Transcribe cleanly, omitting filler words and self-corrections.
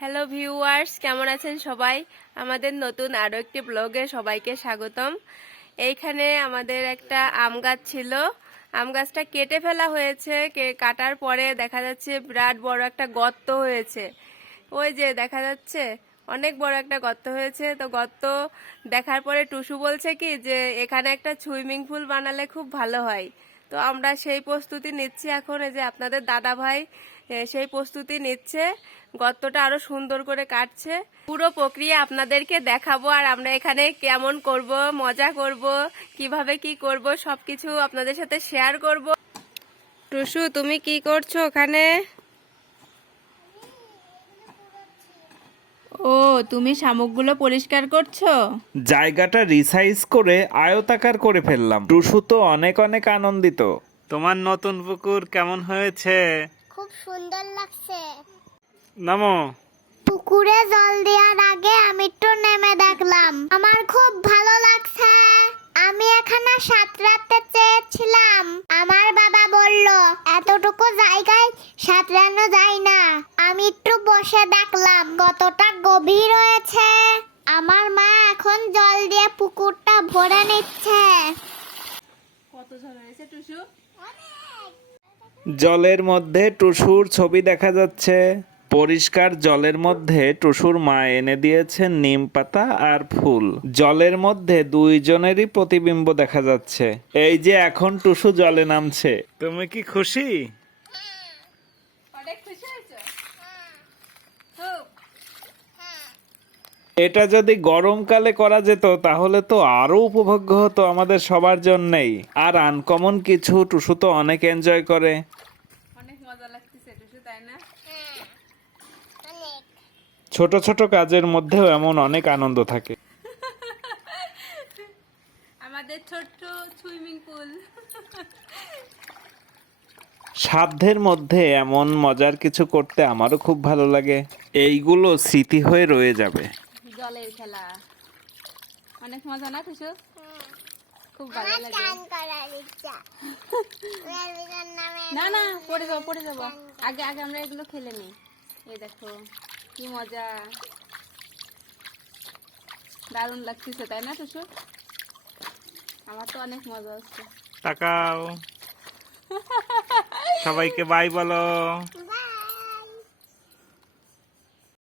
Hello viewers, কেমন আছেন সবাই? আমাদের নতুন আরো একটি ব্লগে সবাইকে স্বাগতম। এইখানে আমাদের একটা আম গাছ ছিল, আম গাছটা কেটে ফেলা হয়েছে। কাটার পরে দেখা যাচ্ছে বিরাট বড় একটা গর্ত হয়েছে। ওই যে দেখা যাচ্ছে অনেক বড় একটা গর্ত হয়েছে। তো গর্ত দেখার পরে টুসু বলছে কি যে এখানে একটা সুইমিং পুল বানালে খুব ভালো হয়। তো আমরা সেই প্রস্তুতি নিচ্ছি এখন। এই যে আপনাদের দাদা ভাই সেই প্রস্তুতি নিচ্ছে, গর্তটা আরো সুন্দর করে কাটছে। পুরো প্রক্রিয়া আপনাদেরকে দেখাবো, আর আমরা এখানে কেমন করব, মজা করব, কিভাবে কি করব সবকিছু আপনাদের সাথে শেয়ার করব। টুসু, তুমি কি করছো ওখানে? ও, তুমি শামুকগুলো পরিষ্কার করছো? জায়গাটা রিসাইজ করে আয়তাকার করে ফেললাম। টুসু তো অনেক অনেক আনন্দিত। তোমার নতুন পুকুর কেমন হয়েছে? খুব সুন্দর লাগছে। নামো। পুকুরে জল দেওয়ার আগে আমি একটু নেমে দেখলাম, আমার খুব ভালো লাগছে। আমি এখানে সাঁতরাতে চেয়েছিলাম, আমার বাবা বলল এতটুকু জায়গায় সাঁতরানো যায় না। আমি একটু বসে দেখলাম কতটা গভীর হয়েছে। আমার মা এখন জল দিয়ে পুকুরটা ভরে নিচ্ছে। কত জল হয়েছে টুসু? জলের মধ্যে টুসুর ছবি দেখা যাচ্ছে। পরিষ্কার জলের মধ্যে টুসুর মা এনে দিয়েছেন নিম পাতা আর ফুল। জলের মধ্যে দুইজনেরই প্রতিবিম্ব দেখা যাচ্ছে। এই যে এখন টুসু জলে নামছে। তুমি কি খুশি? অনেক খুশি হয়েছো? খুব। এটা যদি গরমকালে করা যেত তাহলে তো আরো উপভোগ্য হতো আমাদের সবার জন্যই। আর আনকমন কিছু টুসু তো অনেক এনজয় করে। অনেক মজা লাগতেছে টুসু, তাই না? ছোট ছোট কাজের মধ্যেও এমন অনেক আনন্দ থাকে। আমাদের ছোট্ট সুইমিং পুল। সাধ্যের মধ্যে এমন মজার কিছু করতে আমারও খুব ভালো লাগে। এইগুলো স্মৃতি হয়ে রয়ে যাবে। জলের খেলা অনেক মজা না টুসু? খুব ভালো লাগে। না না, পড়ে যাবো পড়ে যাবো। আগে আগে আমরা এগুলো খেলে নিই। এই দেখো কি মজা, দারুণ লাগতেছে তাই না টুসু? আমার তো অনেক মজা হচ্ছে। তাকাও, সবাইকে বাই বলো।